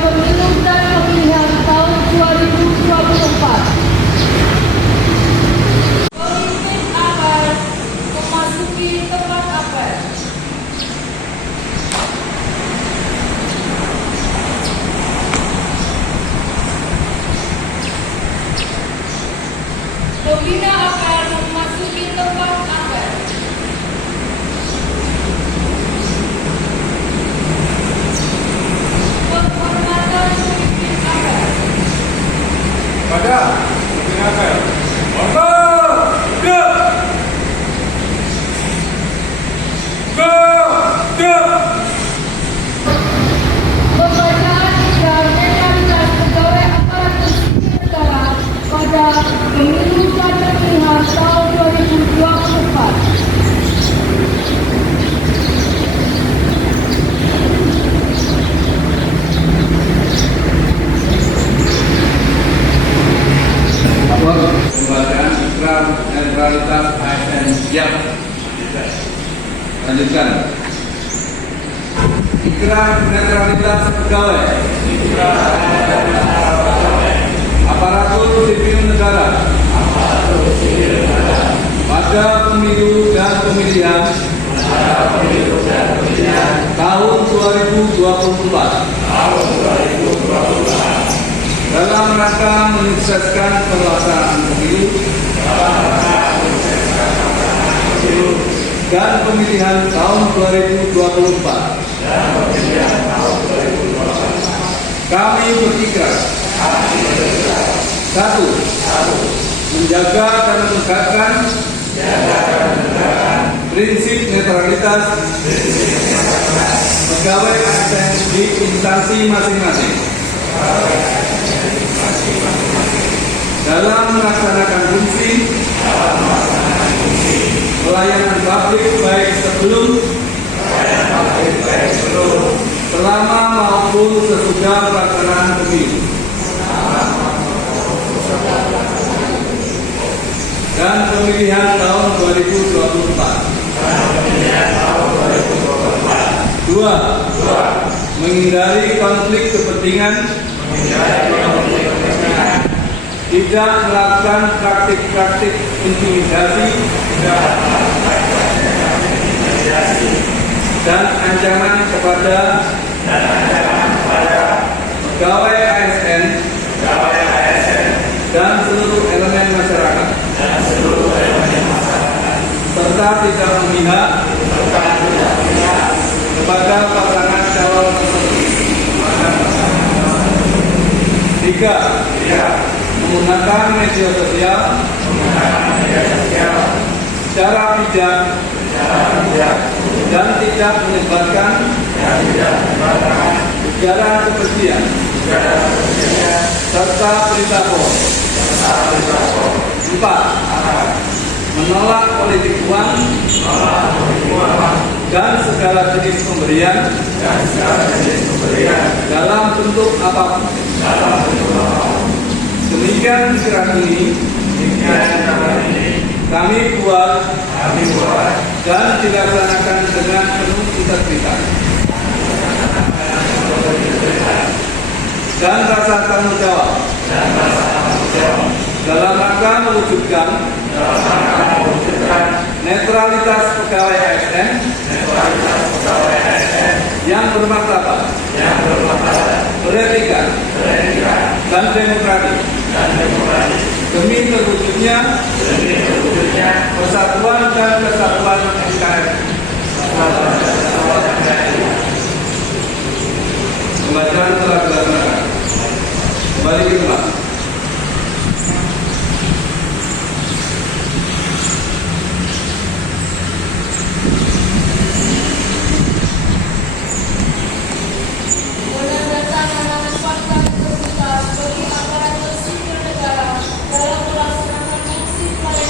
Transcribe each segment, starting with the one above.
pemilu dan pemilihan tahun 2024. Pemimpin akan memasuki tempat apel. Pembina akan memasuki tempat apel. Penghormatan pemimpin apel. Pada pemimpin apel. Hormat! Pembacaan dan netralitas pegawai aparatur sipil negara pada pemilu dan pemilihan tahun 2024. Pembacaan ikrar netralitas ASN siap. Lanjutkan. Ikrar netralitas pegawai. Aparatur sipil negara. Pada pemilu dan pemilihan tahun 2024. Dalam rangka menyukseskan pelaksanaan pemilu dan pemilihan tahun 2024, kami berikrar. 1. Menjaga dan menegakkan prinsip netralitas pegawai ASN di instansi masing-masing dalam melaksanakan fungsi pelayanan publik baik sebelum, selama maupun sesudah pelaksanaan pemilu dan pemilihan tahun 2024. 2. Menghindari konflik kepentingan, tidak melakukan praktik-praktik intimidasi dan ancaman kepada pegawai ASN dan seluruh elemen masyarakat, serta tidak memihak kepada pasangan calon tertentu. 3. Menggunakan media sosial secara bijak dan tidak menyebarkan ujaran kebencian serta berita bohong. 4. Menolak politik uang dan segala jenis pemberian dalam bentuk apapun. Demikian ikrar ini kami buat dan dilaksanakan dengan penuh integritas dan rasa tanggung jawab dalam rangka mewujudkan netralitas pegawai ASN yang bermartabat, beretika, dan demokratis demi terwujudnya persatuan dan kesatuan NKRI. Pembacaan telah dilaksanakan. Kembali ke tempat. Menandatangani fakta integritas bagi aparatur sipil negara dalam melaksanakan fungsi pelayanan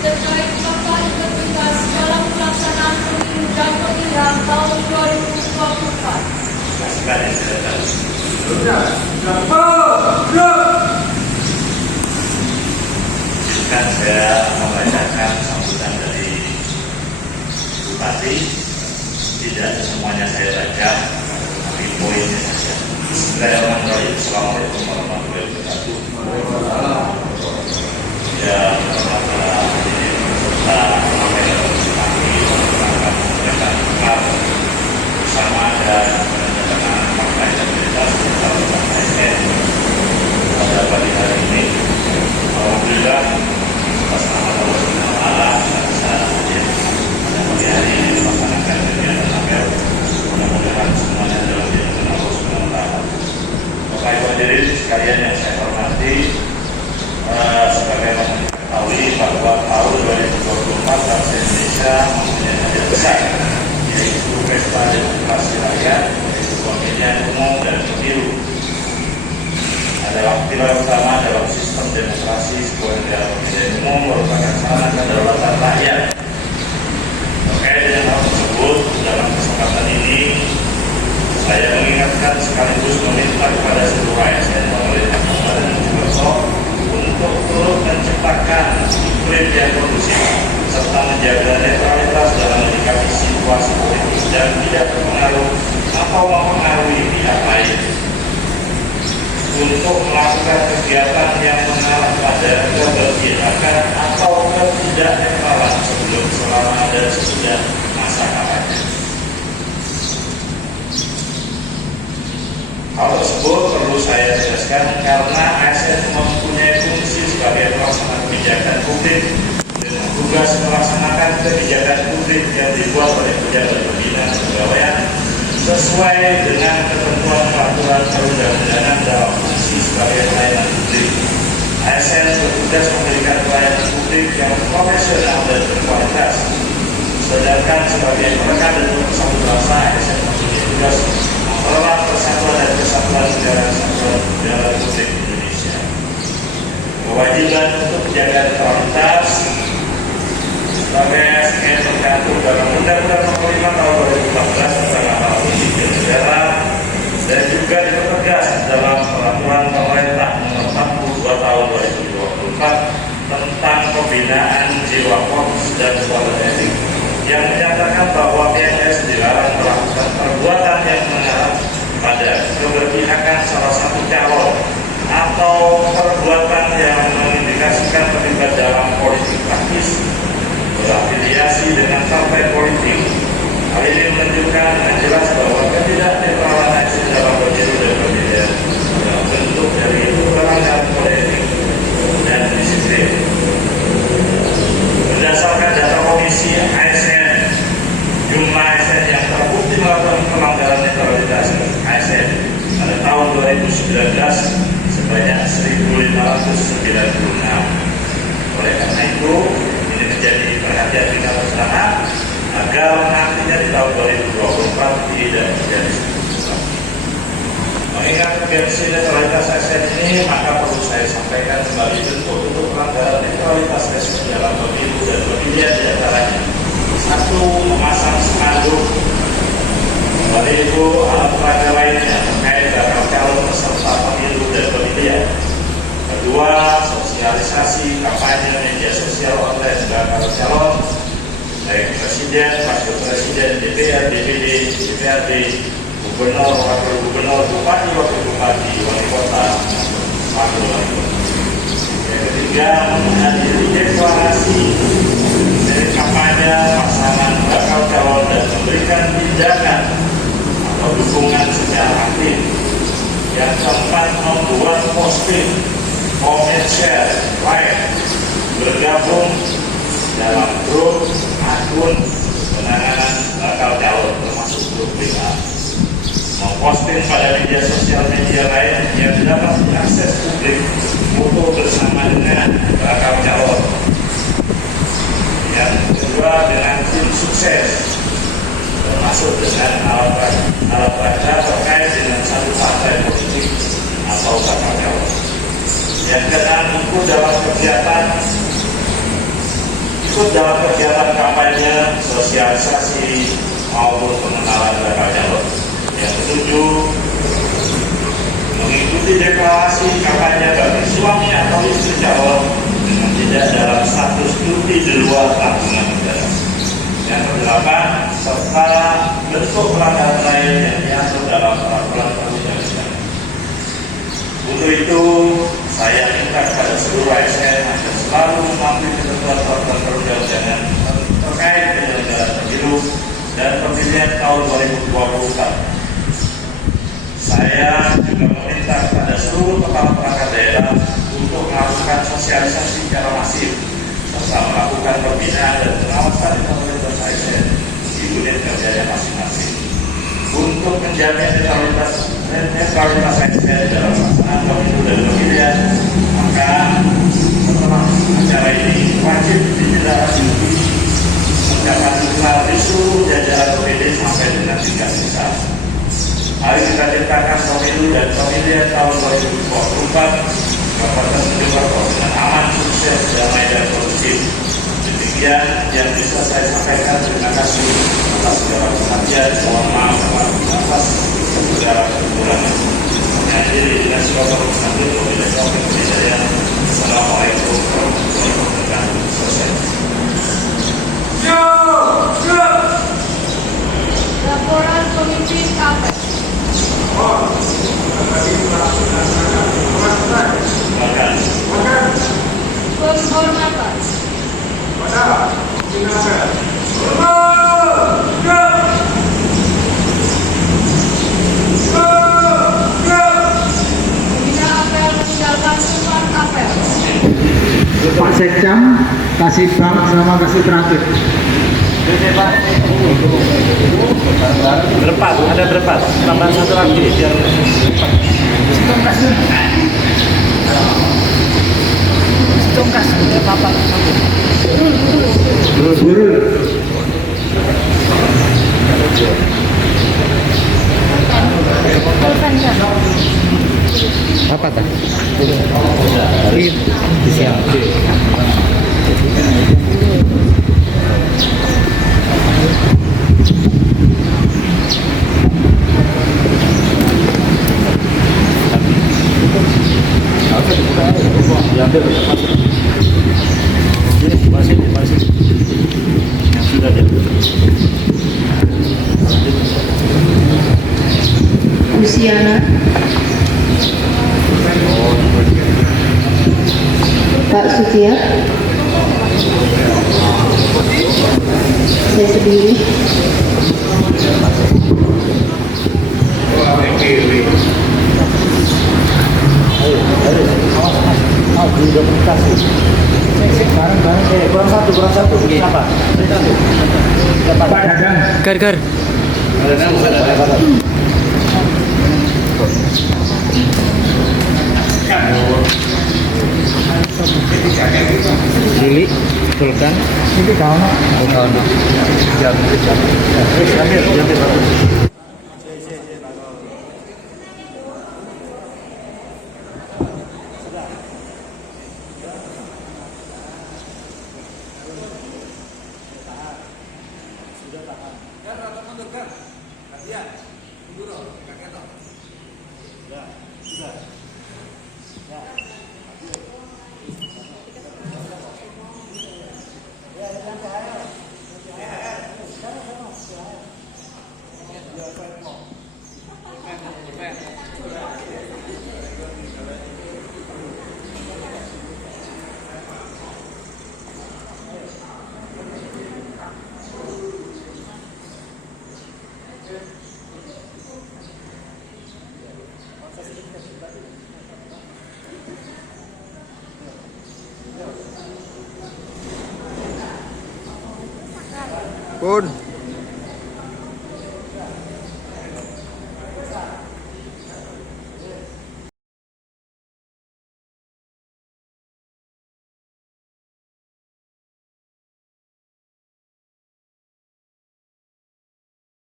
terkait fakta integritas dalam pelaksanaan pemilu dan pemilihan tahun 2024. Kasihkan yang silakan. Izinkan saya membacakan sambutan dari Bupati. Tidak semuanya saya baca, tapi poinnya saja. Bismillahirrahmanirrahim. Assalamualaikum warahmatullahi wabarakatuh. Ya, masalah ini serta bersama dan penandatanganan fakta integritas dalam ASN pada pagi hari ini. Alhamdulillah atas nama Allah Subhanahu wa taala bisa hadir pada pagi hari ini melaksanakan kegiatan apel. Mudah-mudahan semuanya dalam lindungan Allah Subhanahu wa taala. Bapak Ibu hadirin sekalian yang saya hormati, sebagaimana diketahui bahwa tahun 2024 bangsa Indonesia mempunyai hadiah besar, yaitu pesta demokrasi rakyat, yaitu pemilihan umum dan pemilu. Adalah pilar utama dalam sistem demokrasi sebuah negara. Pemilihan umum merupakan sarana kedaulatan rakyat. Terkait dengan hal tersebut, dalam kesempatan ini saya mengingatkan sekaligus meminta kepada seluruh ASN pemerintah kabupaten Mojokerto untuk turut menciptakan iklim yang kondusif serta menjaga netralitas dalam menyikapi situasi politik dan tidak terpengaruh atau mempengaruhi pihak lain. Untuk melakukan kegiatan yang mengarah pada keberpihakan atau ketidaknetralan sebelum, selama, dan sesudah masa kampanye. Hal tersebut perlu saya jelaskan karena ASN mempunyai fungsi sebagai pelaksana kebijakan publik dengan tugas melaksanakan kebijakan publik yang dibuat oleh pejabat pembina kepegawaian sesuai dengan ketentuan peraturan perundang-undangan dalam fungsi sebagai pelayanan publik. ASN bertugas memberikan pelayanan publik yang profesional dan berkualitas. Sedangkan sebagai perekat dan pemersatu bangsa, ASN mempunyai tugas mengelola persatuan dan kesatuan negara kesatuan negara Republik Indonesia. Kewajiban untuk menjaga netralitas sebagai ASN tercantum dalam Undang-Undang Nomor 5 Tahun 2014 tentang aparatur sipil negara dan juga dipertegas dalam Peraturan Pemerintah Nomor 42 Tahun 2024 tentang pembinaan jiwa korps dan kode etik yang menyatakan bahwa PNS dilarang melakukan perbuatan yang mengarah pada keberpihakan salah satu calon atau perbuatan yang mengindikasikan terlibat dalam politik praktis, berafiliasi dengan partai politik. Hal ini menunjukkan dengan jelas bahwa ketidaknetralan ASN dalam pemilu dan pemilihan adalah bentuk dari pelanggaran kode etik dan disiplin. Berdasarkan data komisi ASN, jumlah ASN yang terbukti melakukan pelanggaran netralitas ASN pada tahun 2019 sebanyak 1.596. Oleh karena itu, ini menjadi perhatian kita bersama agar nantinya di tahun 2024 tidak terjadi seperti itu. Mengingat urgensi netralitas ASN ini, maka perlu saya sampaikan kembali bentuk pelanggaran netralitas ASN dalam pemilu dan pemilihan di antaranya. 1. Memasang spanduk. Itu alat peraga lainnya terkait bakal calon peserta pemilu dan pemilihan. 2. Sosialisasi kampanye media sosial online bakal calon baik presiden, wakil presiden, DPR, DPD, DPRD, gubernur, wakil gubernur, bupati, wakil bupati, wali kota, wakil wali kota. Yang ketiga, menghadiri deklarasi dari kampanye pasangan bakal calon dan memberikan tindakan atau dukungan secara aktif. Yang keempat, membuat posting, comment, share, like, bergabung dalam grup akun penanganan bakal calon termasuk grup WA, memposting pada media sosial media lain yang dapat diakses publik foto bersama dengan bakal calon. Yang kedua, dengan tim sukses termasuk dengan alat peraga terkait dengan satu partai politik atau bakal calon. Yang keenam, ikut dalam kegiatan ikut dalam kegiatan kampanye, sosialisasi maupun pengenalan bakal calon. Yang ketujuh, mengikuti deklarasi kampanye bagi suami atau istri calon dengan tidak dalam status cuti di luar tanggungan negara. Yang kedelapan, serta bentuk pelanggaran lain yang diatur dalam peraturan perundang-undangan. Untuk itu, saya minta kepada seluruh ASN agar selalu mematuhi ketentuan peraturan perundang-undangan terkait penyelenggaraan pemilu dan pemilihan tahun 2024. Saya juga meminta kepada seluruh kepala perangkat daerah untuk melakukan sosialisasi secara masif serta melakukan pembinaan dan pengawasan di pemerintah ASN di unit kerjanya masing-masing untuk menjamin netralitas ASN dalam pelaksanaan pemilu dan pemilihan. Maka setelah acara ini wajib ditindaklanjuti mendapat dukungan di seluruh jajaran OPD sampai dengan tingkat desa. Mari kita ciptakan pemilu dan pemilihan tahun 2024 dapat terselenggara dengan aman, sukses, damai, dan kondusif. Demikian yang bisa saya sampaikan. Terima kasih atas segala perhatian. Mohon maaf atas segala kekurangan. Mengakhiri dengan sebuah sambil memilih topik budaya. Assalamualaikum warahmatullahi wabarakatuh. Selesai. Laporan pemimpin APEC. Penghormatan. Pembina apel meninggalkan surat apel. Pak Sekcam, kasih bank sama kasih terakhir. Berempat, ada berempat. Tambahan satu lagi biar tongkas ya papat. Apa tak? Ini bisa. Yang sudah ada. Luciana, Pak Sutia, saya sendiri, Kurang satu. Siapa? Pak Dadang. Gar. Lili, Sultan. Ini kawan. Pun